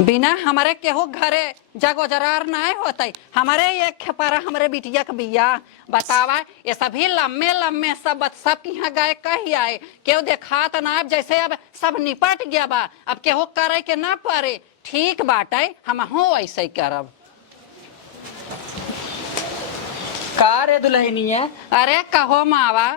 बिना हमारे केहू घरे जगो जरार नहीं होते। हमारे एक खेपारा हमारे बिटिया का बिया बतावा, ये सभी लम्बे लम्बे सब यहाँ गए कही आए, केहू देखा तो ना, जैसे अब सब निपट गया बा, अब केहू करे के ना पड़े। ठीक बाटे, हम हो ऐसे ही करब। का रे दुल्हनिया? अरे कहो मावा,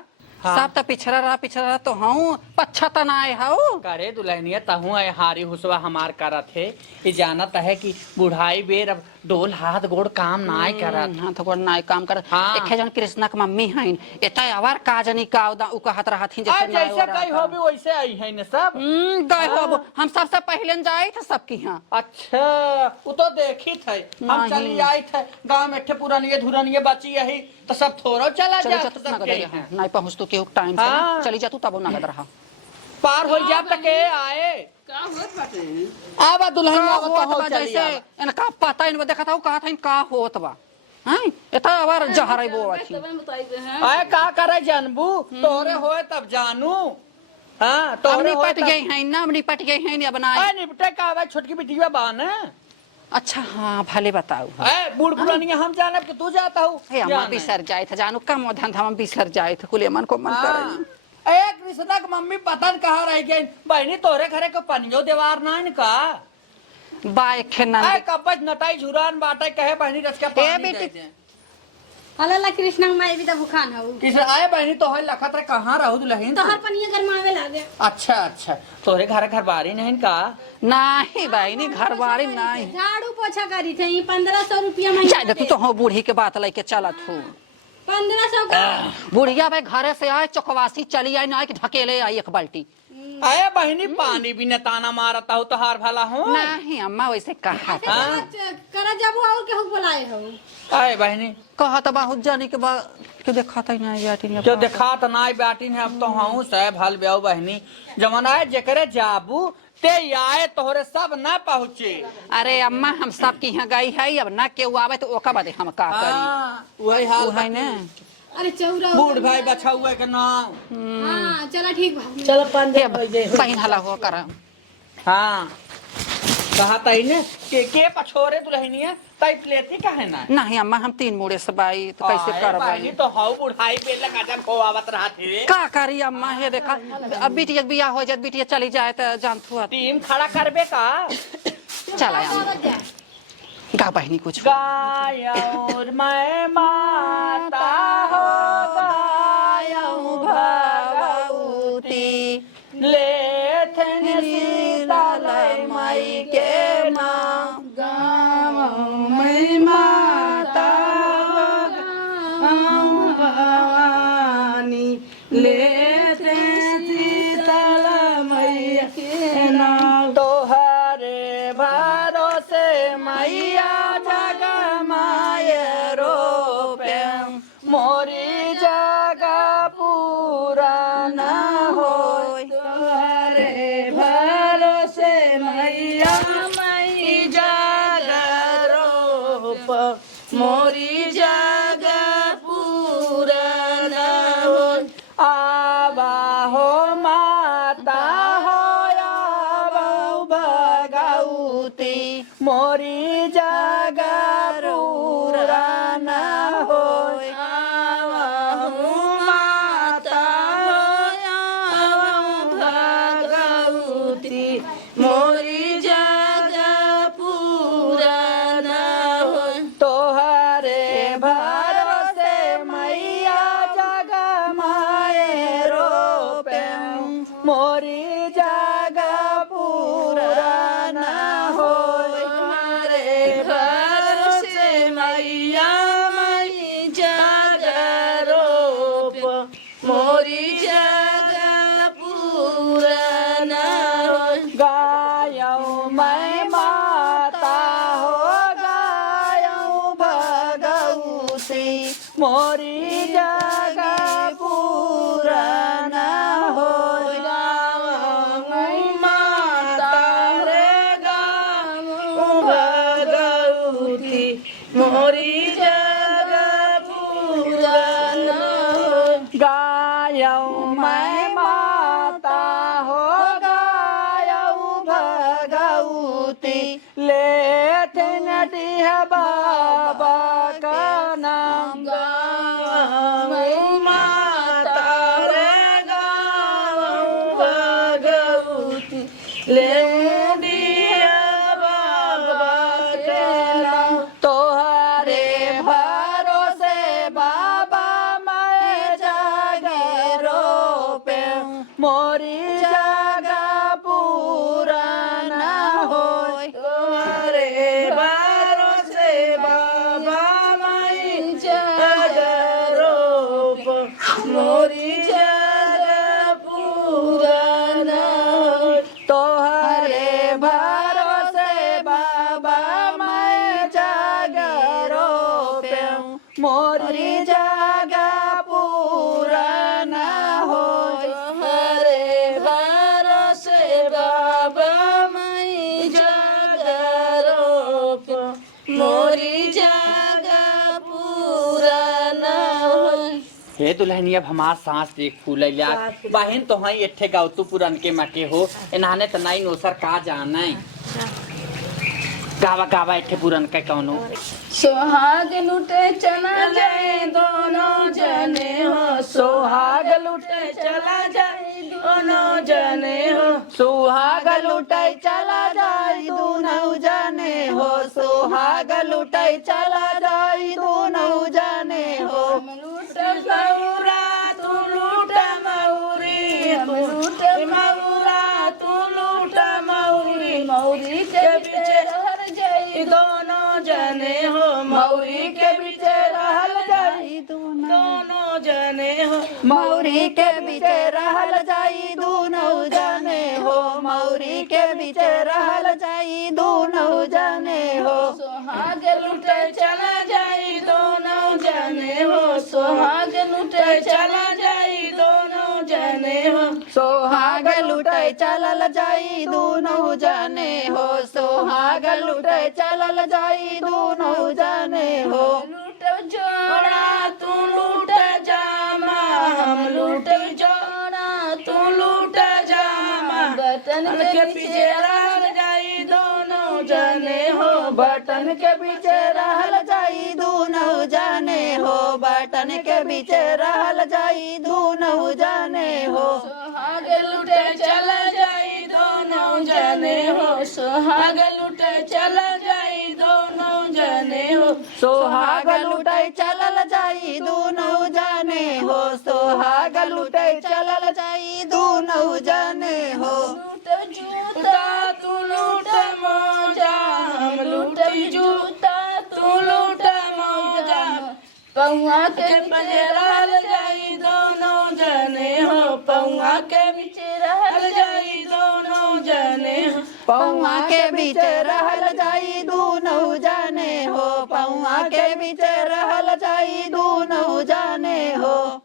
हाँ। सब तो पिछड़ा रहा तो हूँ पच्छत ना हूँ। करे दुल्हनिया तहु हारी हुसवा हमार करत है। ये जानत है कि बुढ़ाई बेर अब डोल हाथ गोड़ काम नाय करत। हाँ तो कोई नाय काम कर। हाँ। एक जन कृष्णा के मम्मी हईन, एता आवर का जनी का उ कहत रहथिन जैसे नाय जैसे कई हो भी वैसे आई है न सब। गए हो हम सबसे पहले जाए थे सबकी यहाँ। अच्छा वो तो देखी थे, हम चली आई थे गांव में पुरानी धुरानी बची यही तो सब थोड़ा चला जा नहीं पहुँच तू केहू टाइम से चली जा तू तब नगद रहा पार हो जा तक आए का होत बाटे? आवा दुल्हनिया होत बा जैसे इनका पता इन देखा था कहा था इनका होत बा हैं एता आवर जहरई बो अछि। तब बताई दे हैं। आए का करे जानबू तोरे होए तब जानू। हां तोरे हम निपट गए हैं ना, हम निपट गए हैं अब ना। आ निपटे का आवे छोटकी बिटिया बान। अच्छा हाँ भले बताओ। ए बूढ़ पुरानिया हम जानब कि तू जाता हूँ। हे हम बिसर जाए थे जानू कम धंधा हम बिसर जाए थे कुले मन को मन करे। एक कृष्णा के मम्मी पतन कहाँ रह गई बहनी तोरे घरे को पनियो देवार ना इनका बाय खेना कपज नटाई झुरान बाटे कहे बहनी रच के पानी दे दे। अल्लाह कृष्ण मैं भी तो भूखान हूँ। किस आए बहनी तो है लखत रे कहाँ रहू दुल्हन तो हर पनिया गरमावे लागे। अच्छा अच्छा तोरे घर बारी नहीं का नहीं बहनी घरवारी नहीं झाड़ू पोछा करी थे 1500 रुपया महीना जाए तू तो हो बूढ़ी के बात लेके चलत हो। 1500 का बुढ़िया भाई घरे से आए चौकवासी चली आई ना कि ढकेले आई एक बाल्टी। आए बहनी पानी भी न ताना मारता हो तो हार भला हो नहीं अम्मा वैसे कहा करा जब और केहू बुलाए हो। आए बहनी कहा तो बहुत जाने के बाद क्यों देखा था ना बेटी ने जो देखा तो ना बेटी ने अब तो हूँ सब हल ब्याह बहनी जमन आए जकरे जाबू ते आए तोहरे सब ना पहुँचे। अरे अम्मा हम सब की यहाँ गई है अब ना केहू आवे तो ओका बादे हम का करी वही हाल है ना। अरे चौरा बूढ़ भाई बचा हुए के नाम। हाँ चला ठीक बा चलो बहन हला हो कर। हाँ कहा तई ने के पछोरे दुल्हनिया तई प्लेटी काहे ना नहीं अम्मा हम 3 मुड़े से बाई तो कैसे करबाई तो हाउ बुढ़ाई पे लगा जब खोवावत रहा थे का करी अम्मा हे देखा अब बिटिया बियाह हो जाए बिटिया चली जाए तो जानथू टीम खड़ा करबे का चला गा बहनी कुछ गायोर मैं माता हो गायों भगवती लेथन सीतालय माई के नाम गाँव में माता भवानी लेते सीतला मैया के नाम तोहरे भरोसे मैया जग माये रोपे मोरी जग पूरा न होय तोहरे भरोसे मैया मई जग रोप मोरी जग पूरा न होय। आवा हो माता हो आवा भगवती मोरी जग पूरा न होय। आवा हूँ माता भगवती मोरी जग पूरा न होय। तोहरे भरोसे मैया जग माये रोपे मोरी जग पूरा न होय। हमारे भरोसे मैया मई जग रोप मोरी जग पूरा न होय। गायों मैं माता हो गायों भगवती मोरी जग पूरा न होय। माता रे गाँव भगवती मोरी जग पूरा न होय। गायों मैं माता हो गायों भगवती लेते नदी है बाबा का नाम। गावं माता रे गावं भगवती लेउडिया बाबा के नाम। तोहरे भरोसे बाबा मैं जागे रोपे मोरी जगह पूरा न होय। तुम्हारे भरोसे बाबा मैं जागरूप मोरी जगह पूरा न होय। तोहरे भरोसे बाबा मैं जागे रोपे मोरी जगह पूरा न होय। तुम्हारे भरोसे बाबा मैं जागरूप मोरी जगह पूरा न होय। हे दुल्हनिया अब हमार सांस देख फूल बहन तो हई एठे गावतू पुरन के मके हो एनाने त नाई नोसर का जाने गावा गावा एठे पुरन के कौनो। सोहाग लुटे चला जाए दोनों जने हो। सोहाग लुटे चला जाए दोनों जने हो। सुहाग लुटाई चला जाई दोनों जाने हो। सुहाग लुटाई चला जाई दोनों जाने हो। लूट मऊरा तू लूट मऊरी हम लूट मऊरा तू लूट मऊरी। मऊरी के पीछे रह जाई दोनों जने हो। मऊरी के पीछे रहल जाई दोनों जने हो। मौरी के बीचे रहल जाई दोनों जाने हो। मौरी के बीचे रहल जाई दोनों जाने हो। सोहाग लुटे चला जाई दोनों जने हो। सोहाग लुटे चला जाई दोनों जने हो। सोहाग लुटाई चलल जाई दोनों जाने हो। सोहाग लुटाई चलल जाई दोनों जाने हो। लूट जोड़ा तू लूट जामा हम लूट जोड़ा तू लूट जामा। बटन के पीछे रह जाई दोनों जने हो। बटन के बीचे रहल जाई दोनों जाने हो। बटन के बीचे रहल जाई दोनों जाने हो। सोहाग लुटे चला जाई दोनों जने हो। सोहाग लुटे चला जाई दोनों जने हो। सोहाग लुटाई चलल जाई दोनों जाने हो। सोहाग लुटाई चलल जाई दोनों जाने हो। लूट जूता तू लूट मोजा हम लूट जूता तू लूट मोजा। पौआ के पीछे रहल जाई दोनों जने हो। पौआ के पीछे रहल जाई दोनों जने हो। पौआ के बीचे रहल जाई दोनों जाने हो। पौआ के बीचे रहल जाई दोनों जाने हो।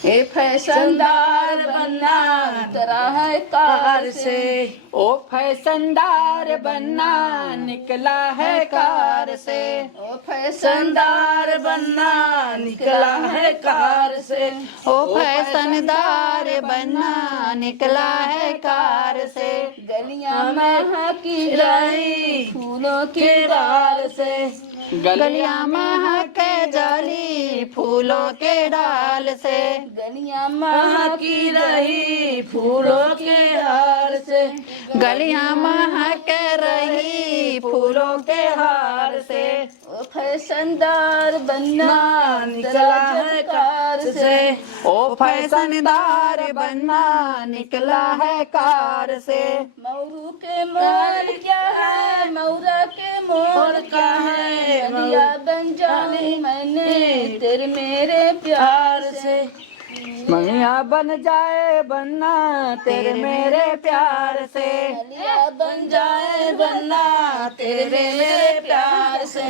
हे फैशनदार बनना तेरा है कार से। ओ फैशनदार बनना निकला है कार से। ओ फैशनदार बनना निकला है कार से। ओ फैशनदार बनना निकला है कार से। गलियां महकी रही फूलों के डाल से। गलियां महक जाली फूलों के डाल से। गलियां महकी रही फूलों के हार से। गलियां महक रही फूलों के हार से। ओ फैशनदार बनना निकला है कार से। ओ फैशनदार बनना निकला है कार से। मौरू के मोर क्या है मौरा के मोर का है। गलिया बन जाने मैंने तेरे मेरे प्यार से। मैया बन जाए बनना तेरे मेरे प्यार से। गलिया बन जाए बनना तेरे मेरे प्यार से।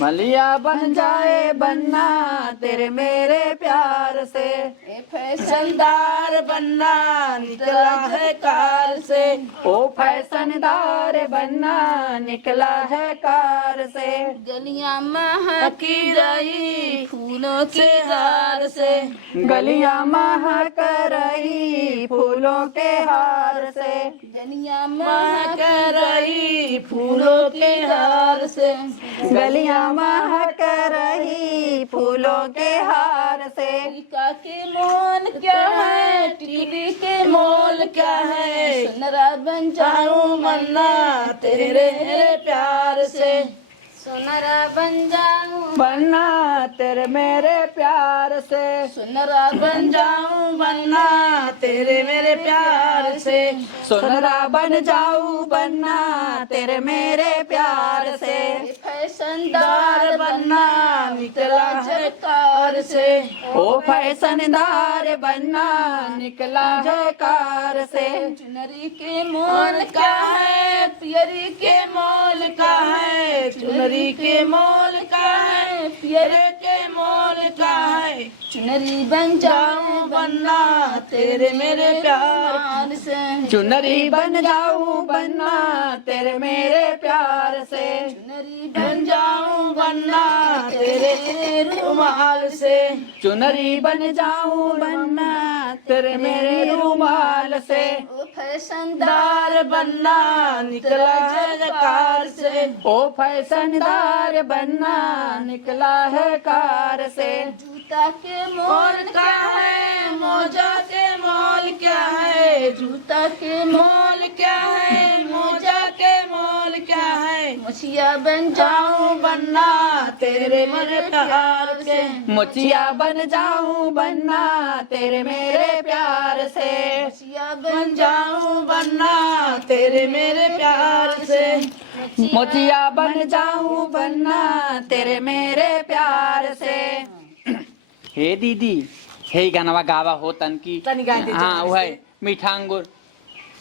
मलिया बन जाए बनना तेरे मेरे प्यार से। ए फैशनदार बनना निकला है कार से। ओ फैशनदार बनना निकला है कार से। गलियां महकी रही फूलों के हार से। गलियां महक रही फूलों के हार से। गलियां महक रही फूलों के हार से, गलियां महक रही फूलों के हार से। टीका के मोल क्या है, टिकली के मोल क्या है, सुनरा बन जाऊं मन्ना तेरे प्यार से, सोनारा बन जाऊं बनना तेरे मेरे प्यार से, सुनरा बन जाऊं बनना तेरे मेरे प्यार से, सुनरा बन जाऊं बनना तेरे मेरे प्यार से। फैशनदार बनना निकला है कार से, ओ फैशनदार बनना निकला है कार से। चुनरी के मोल क्या है, पियरी के मोल का है, चुनरी के मोल का है, पियरे के मोल का है, चुनरी बन जाऊं बनना तेरे मेरे प्यार से, चुनरी बन जाऊं बनना तेरे मेरे प्यार से, चुनरी बन जाऊं बनना तेरे रुमाल से, चुनरी बन जाऊं बनना तेरे मेरे रुमाल से। ओ फैशनदार बनना निकला है कार से, ओ फैशनदार बनना निकला है कार से। जूता के मोल क्या है, मोजा के मोल क्या है, जूता के मोल क्या है, मोजा के मोल क्या है, मुछिया बन जाऊं बनना तेरे मेरे प्यार से, मुछिया बन जाऊं बनना तेरे मेरे प्यार से, मुछिया बन जाऊं बनना तेरे मेरे प्यार से, मुछिया बन जाऊं बनना तेरे मेरे प्यार से। हे दीदी, हे गानवा गावा हो तन की तनी गा दे। हाँ वो है मीठा अंगूर।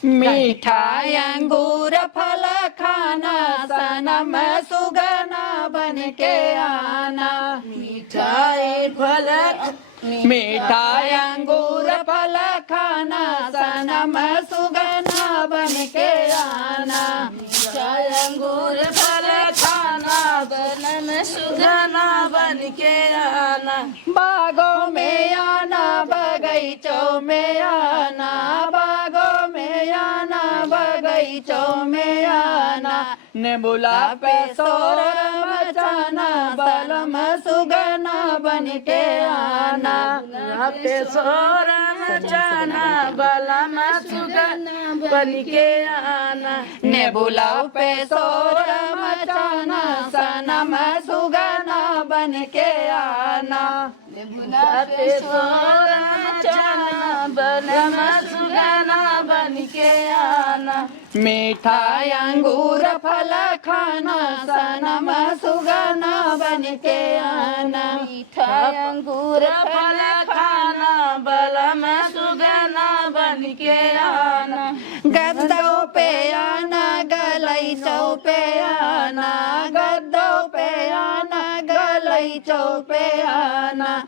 मीठा अंगूर फल खाना सनम सुगना बन के आना, मिठाई फलक मीठा अंगूर फल खाना सनम सुगना बन के आना, मिठाई अंगूर फल खाना बनन सुगना बन के आना, बागों में आना बगीचों में आना, बागों में आना बगीचों में आना, नेबुला पे शोर मचाना बलम सुगना बन के आना, पे सोर मचाना बलम सुगना बन के आना, नेबुला पे शोर मचाना सनम सुगना बन के आना, नेबुला पे सोर मचाना बलम सुगना बन के आना, मीठा अंगूर फल खाना सनम सुगना बन के आना, मीठा अंगूर फल खाना बलम सुगना बन के आना, गद्दों पे आना गलीचों पे आना, गद्दों पे आना गलीचों पे आना,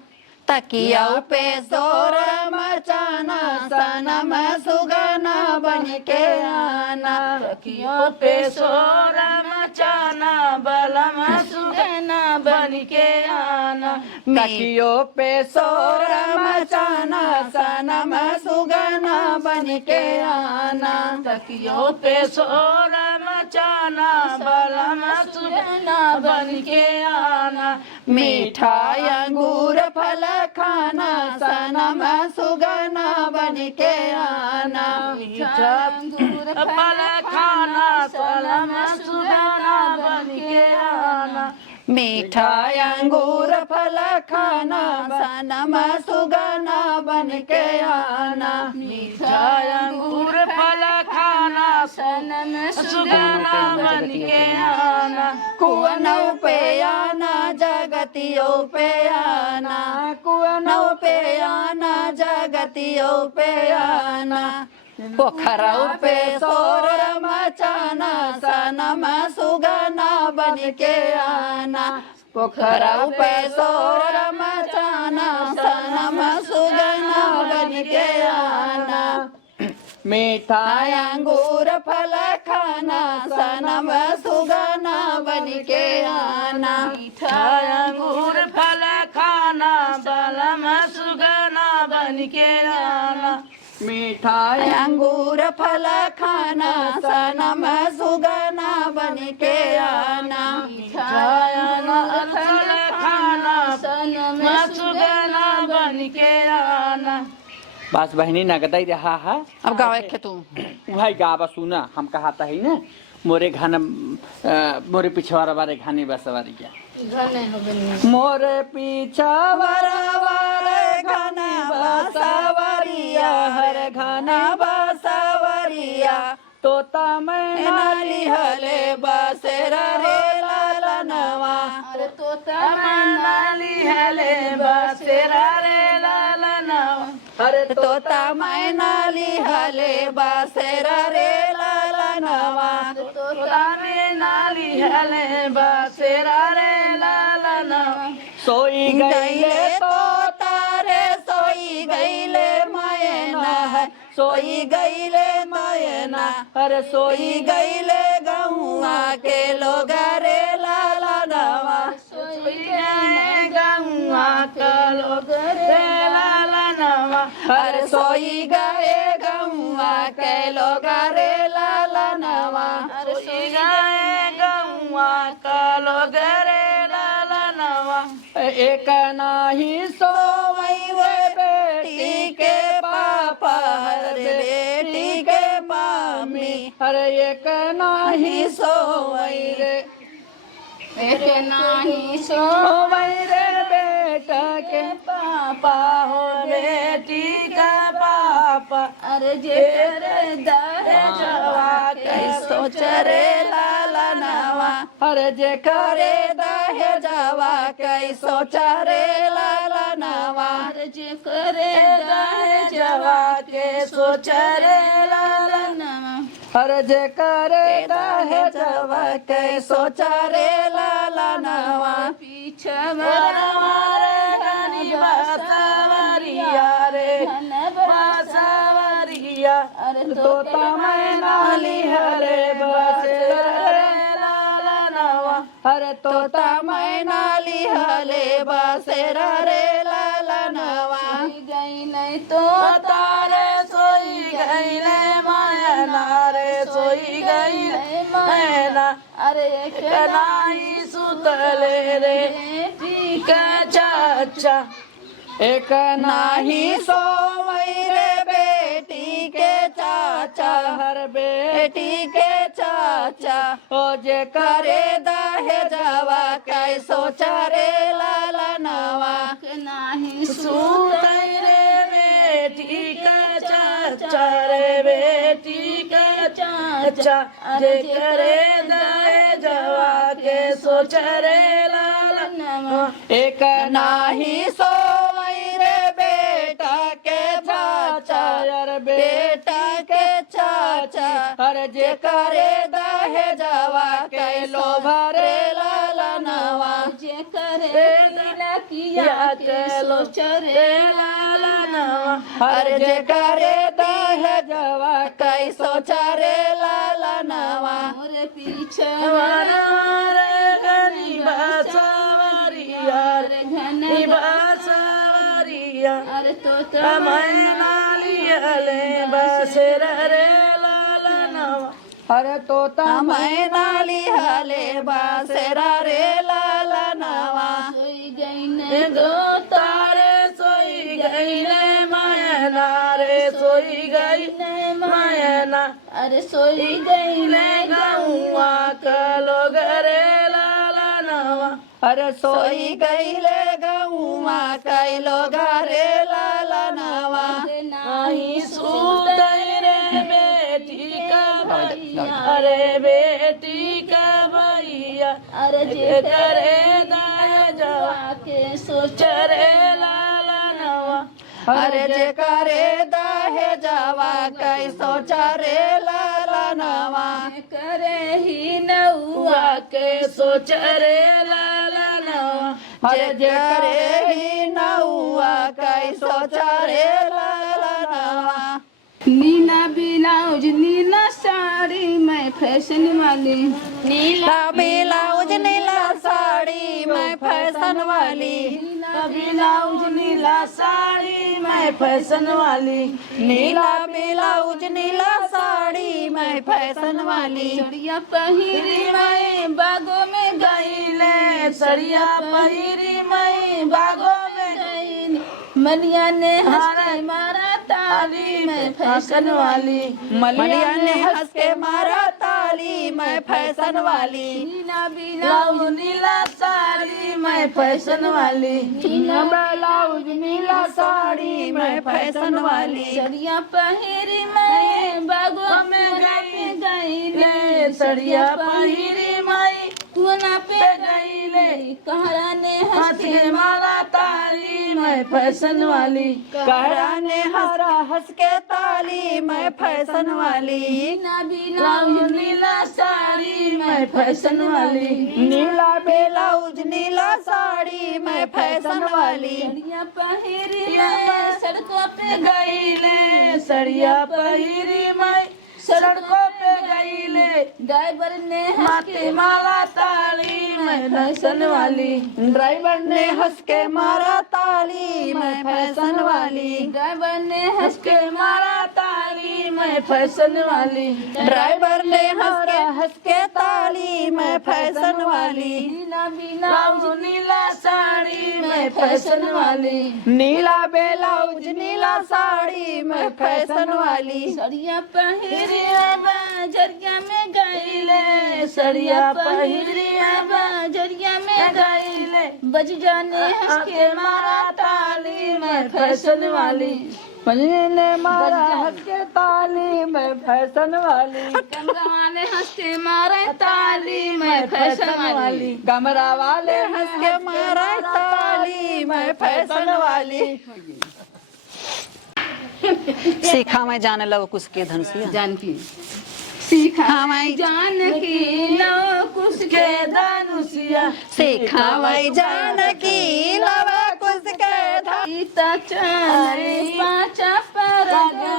तकियों पे शोर मचाना सनम सुगना बन के आना, तकियों पे सोर मचाना बलम सुगना बन के आना, तकियों पे शोर मचाना सनम सुगना बन के आना, तकियों पे सोर मचाना बलम सुगना बन के आना, मीठा अंगूर फल खाना सनम सुगना बन के आना, मीठा अंगूर फल खाना बलम सुगना बन के आना, मीठा अंगूर फल खाना सनम सुगना बन के आना, मीठा अंगूर फल खाना सनम सुगना बन के आना, कुवनों पे आना जगतियों पे आना, कुवनों पे आना जगतियों पे आना, पोखरों पे शोर मचाना सनम सुगना बन के आना, पोखरों पे शोर मचाना सनम सुगना बन के आना, मीठा अंगूर फल खाना सनम सुगना बन के आना, मीठा अंगूर फल खाना बलम सुगना बन के आना, मिठाई अंगूर फल खाना सनम सुगना बन के आना। खाना फल खाना सनम सुगना बन के आना। बस बहनी नगदाई रहा है। अब गावे के तू भाई गावा सुना हम कहाता है ना मोरे घन मोरे पिछवाड़ा वाले घानी बसवारी क्या घने हो गए मोरे पिछवाड़ा वाले घना बसवरिया हर घना बसवरिया तोता मैं नाली हले बसेरा रे लालनवा। अरे तोता नाली हले बसेरा रे लालनवा। अरे तोता मैं नाली हले बसेरा रे लालनवा। तोता में नाली हले बसेरा रे लालनवा। सोई गईले तोता रे सोई गईले मैना है सोई गईले मैना। अरे सोई गईले गहुआ के लोग रे लालनवा। सोई गए गौआ का लोग रे लालनवा। अरे सोई गए गहुआ के लोग रे लालनवा। सोई गए गौआ का लोग रे लालनवा। एक नाही सोई वे बेटी के पापा हर बेटी के मामी। अरे एक नाही सोई रे एक नाही सो सोई रे बेटा के पापा हो बेटी का पापा। अरे जे रे जवा कैसो चरे लालनवा। अरे जे करे दहे जवा कैसो चरे लालनवा। जे करे दाए जवा के सोचरे लालनवा। अरे जे करे दहे जवा कैसो चरे लालनवा। पीछे हमारे घनी बसवरिया रे बसवरिया। अरे तोता मैं नाली हरे बसेरा रे लालनवा। अरे तोता मैं नाली हले बसेरा रे लालनवा। गई नहीं तो तारे सोई गईले मायना रे सोई गईले मायना। अरे एक कनाई सुतले रे बेटी का चाचा। एक नाही सोई रे बेटी के चाचा हर बेटी के चाचा। ओ जे करे दहे जवा कैसो चरे लालनवा। नहीं सुतई रे बेटी का चाचा रे बेटी का चाचा। जे करे दाए जवा के सोच रे लालनवा। एक नाही सोई रे बेटा के चाचा यार बेटा के चाचा। हर जे करे दहे जवा कैलो भरे लालनवा। जे करे दिला किया के सोचरे लालनवा। हर जे करे दहे जवा कैसो चरे लालनवा। मोरे पीछे हमारे घनी बसवरिया रे घने बसवरिया। अरे तो मैं नाली हले बसेरा रे लालनवा। अरे तोता मैं नाली हले बसेरा रे लालनवा। सोई गई नहीं दो तारे सोई गईले मायना रे सोई गईले मायना। अरे सोई गई ले गौआ का लोग रे लालनवा। अरे सोई गईले गहुआ कैलो रे लालनवा। नहीं सुतई रे बेटी का भैया। अरे बेटी का भैया। अरे जे करे दाए जवा के सोच चरे लालनवा। अरे जे करे दहे जवा कैसो चरे लालनवा। करे ही नौआ के सोच रे लालनवा। जे करे ही नौआ कैसो चरे लालनवा। नीला ब्लाउज नीला साड़ी मैं फैशन वाली नीला ब्लाउज नीला साड़ी मैं फैशन फैशन वाली। कभी ब्लाउज नीला साड़ी मैं फैशन वाली। नीला ब्लाउज नीला साड़ी मैं फैशन वाली। सड़िया पहिरी मैं बागों में गईले सड़िया पहिरी मैं बागों में गई मलिया ने हंस के मारा ताली मैं फैशन वाली। मलिया ने हंस के मारा ताली मैं फैशन वाली। नीला ब्लाउज नीला साड़ी मैं फैशन वाली। ब्लाउज नीला साड़ी मैं फैशन वाली। सड़िया पहिरी मैं बागों में गईले सड़िया पहिरी मैं कुना पे गईले कहरा ने हंस के मारा ताली मैं फैशन वाली। कहरा ने हरा हंस के ताली मैं फैशन वाली। ब्लाउज नीला साड़ी मैं फैशन वाली। नीला ब्लाउज नीला साड़ी मैं फैशन वाली। सड़िया पहिरी मैं सड़कों पे गईले सड़िया पहिरी मैं सड़कों पे गईले ड्राइवर ने हंस के माला ताली मैं फैशन वाली। ड्राइवर ने हंस के मारा ताली मैं फैशन वाली। ड्राइवर ने हंस हंस के मारा ताली मैं फैशन वाली। ड्राइवर ने हंस के ताली मैं फैशन वाली। नीला ब्लाउज नीला साड़ी मैं फैशन वाली। नीला ब्लाउज नीला साड़ी मैं फैशन वाली। सड़िया पहिरी बाजरिया में गईले सड़िया पहिरी बाजरिया में गईले बज जाने हंस के मारा ताली मैं फैशन वाली। ने मारा हंस के ताली मैं फैशन वाली। कमरा वाले हंस के मारे ताली मैं फैशन वाली। कमरा वाले हंस के मारा ताली मैं फैशन वाली। सीखा मैं जाने लगो कुछ के धन से जानकी सीखा मैं जानकी लो कुछ के धनुषिया सीखा मैं जानकी लवा कुछ के धन। सीता चले पाचा पर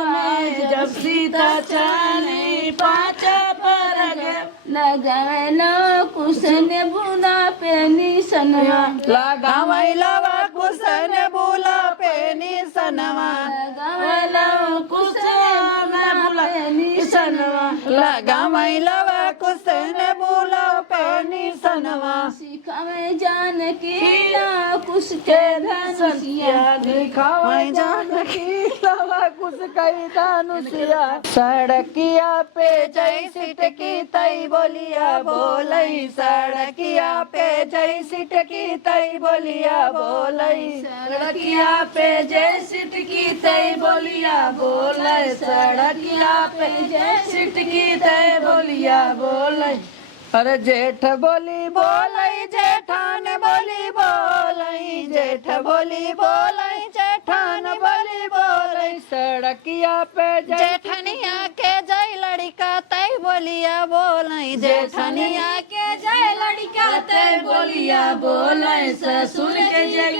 में जब सीता चली पाचा परग लगावे लो कुछ ने बुला पे निसनवा लगा मैं लवा कुछ ने बोला पे निसनवा। लगावे लो कुछ ने बुला पे निसनवा लगा मैं लवा कुछ ने बोला पे निसनवा। सीखा मैं जानकी लो कुछ के धनुषिया लिखा मैं जानकी लवा कुछ कई धनुषिया। सड़किया पे जय सिटकी तई बोलिया बोलई। सड़किया पे जय सिटकी तई बोलिया बोलई। सड़किया पे जय सिटकी तय बोलिया बोले सड़किया पे जय सिटकी तय बोलिया बोले। अरे जेठ बोली बोलई जेठान बोली बोलई। जेठ बोली बोलई जेठान बोली बोलई। सड़किया पे जेठनिया के जय लड़का तय बोलिया बोलई। जेठनिया के जय लड़का तय बोलिया बोले ससुर के जय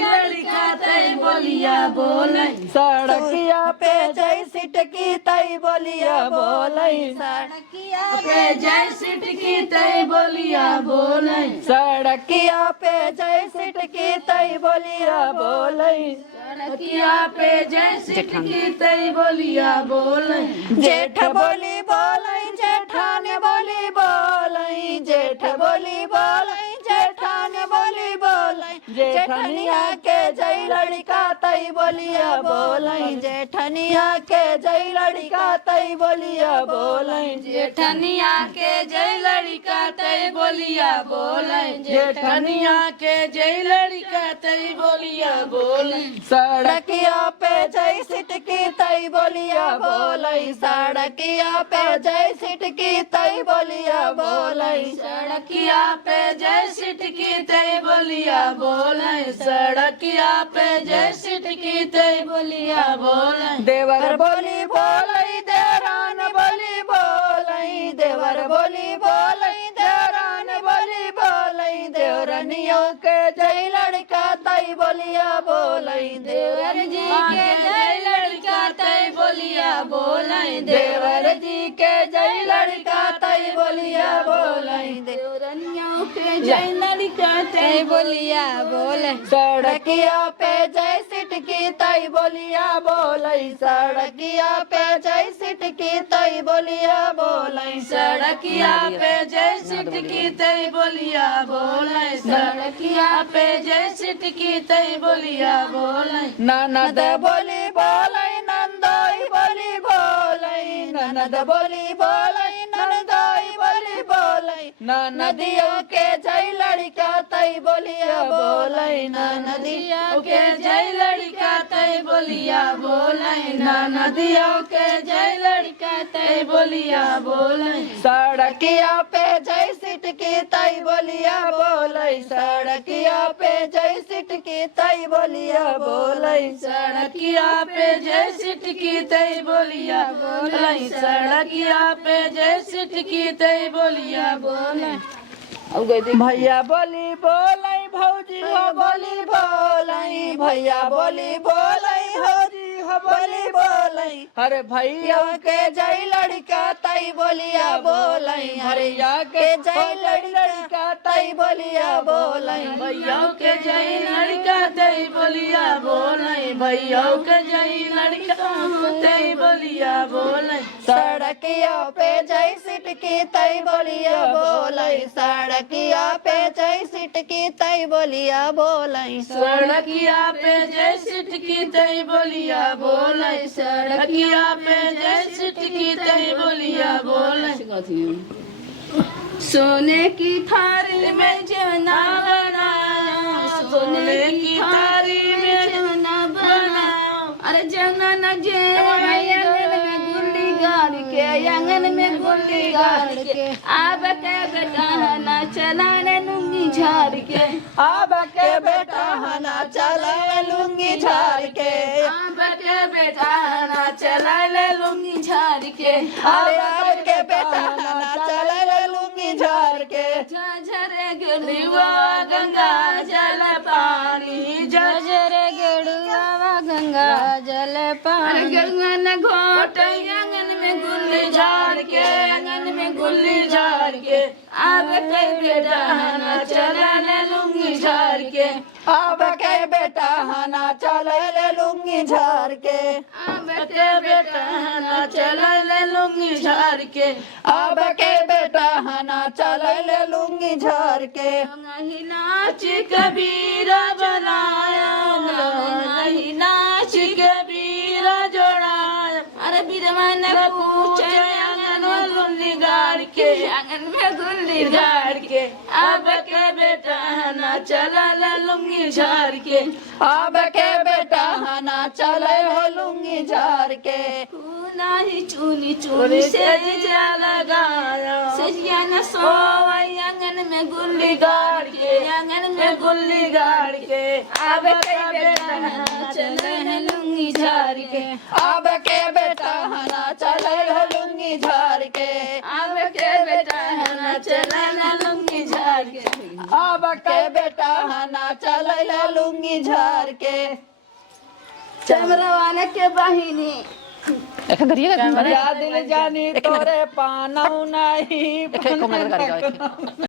लड़का तय बोलिया बोले। सड़किया पे जय सिटकी तय बोलिया बोलई। सड़किया पे जय सिटकी तय बोलिया बोले। सड़किया पे जय सिटकी तय बोलिया बोलई। सड़किया पे जय सिटकी तय बोलिया बोले। जेठ बोली बोलई जेठान बोली बोलई। जेठ बोली बोलई जेठान बोली बोलई। जेठनिया के जय लड़का तई बोलिया बोलई। जेठनिया के जय लड़का तई बोलिया बोलई। जेठनिया के जय लड़का तय बोलिया बोले। जेठनिया के जय लड़का तय बोलिया बोले। सड़किया पे जय सिटकी तई बोलिया बोलई। सड़किया पे जय सिटकी तई बोलिया बोलई। सड़किया पे जय सिटकी तय बोलिया बोले। सड़किया पे जय सिटकी तय बोलिया बोले। देवर बोली बोलई देवरान बोली बोलई। देवर बोली बोलई देवरान बोली बोलई। देवरनिया के जय लड़का तई बोलिया बोलई। देवर जी के जय लड़का तई बोलिया बोलई। देवर जी के जय लड़का तई बोलिया बोलई। देवरनिया के जय लड़का तई बोलिया बोले सड़किया पे जय सिटकी तई बोलिया बोलई सड़किया पे जय सिटकी तई बोलिया बोलई सड़किया पे जय सिटकी तई बोलिया बोले सड़किया पे जय सिटकी तई बोलिया बोले ननद बोली बोलई नंदोई बोली बोलई ननद बोली बोलई नंदोई बोली बोलई नदियों के जय लड़का तई बोलिया बोलई नदिया के जय लड़का तई बोलिया बोले नदियों के जय लड़का तई बोलिया बोले सड़किया पे जय सिटकी तई बोलिया बोलई सड़किया पे जय सिटकी तई बोलिया बोलई सड़किया पे जय सिटकी तई बोलिया बोले सड़किया पे जय सिटकी तई बोलिया बोले भैया बोली बोलई भौजी हो बोली बोलई भैया बोली बोलई हौजी हो बोली बोलई हरे भैया के जय लड़का तई बोलिया बोलई हरिया के जय लड़का तई बोलिया बोलई भैया के जय लड़का तई बोलिया बोले भैया के जय लड़का तई बोलिया बोले सड़किया पे जय सिटकी तई बोलिया बोलई सड़किया पे जय सिटकी तई बोलिया बोलई सड़किया पे जय सिटकी तई बोलिया बोले सड़किया पे जय सिटकी तई बोलिया बोले सोने की थाली में जवना बनाया सोने की थाली में जवना बनाया अरे जवना न जे आंगन में गुल्ली गाड़ के आंगन में गुल्ली गाड़ के आब के बेटा ना चलाने लुंगी झाड़ के अब के बेटा हना चला लूंगी झाड़ के आब के बेटा ना चलाने लुंगी झाड़ के अब के बेटा हना चला लूंगी झाड़ के झरे गड़ुआ गंगा जल पानी झरे गड़ुआ गंगा जल पानी गंगा न घोट आंगन में गुल्ली झाड़ के आंगन में गुल्ली झाड़ के अब के बेटा ना चला ले लूंगी झाड़ के अब के बेटा हना चला लूंगी झाड़ के अब के बेटा ना चला ले लूंगी झाड़ के अब के बेटा हना चला लूंगी झाड़ के नहीं नाच कबीरा बनाया नहीं नाच कबीरा जोड़ाया अरे बीरवा ने पूछे आंगन में गुल्ली गाड़ के आंगन में गुल्ली गाड़ के अब के बेटा ना चला ले लूंगी झाड़ के अब के बेटा हना चला लूंगी झाड़ के नहीं चूनी चूनी से जा लगाया सजिया न सोवई आंगन में गुल्ली गाड़ के आंगन में गुल्ली गाड़ के अब के बेटा चले लूंगी झाड़ के अब के बेटा हना चला लूंगी झाड़ के अब के बेटा ना चला लूंगी झाड़ के अब के बेटा हना चला लूंगी झाड़ के चमरा वाले के बहिनी दिल जानी तोरे पानौ नहीं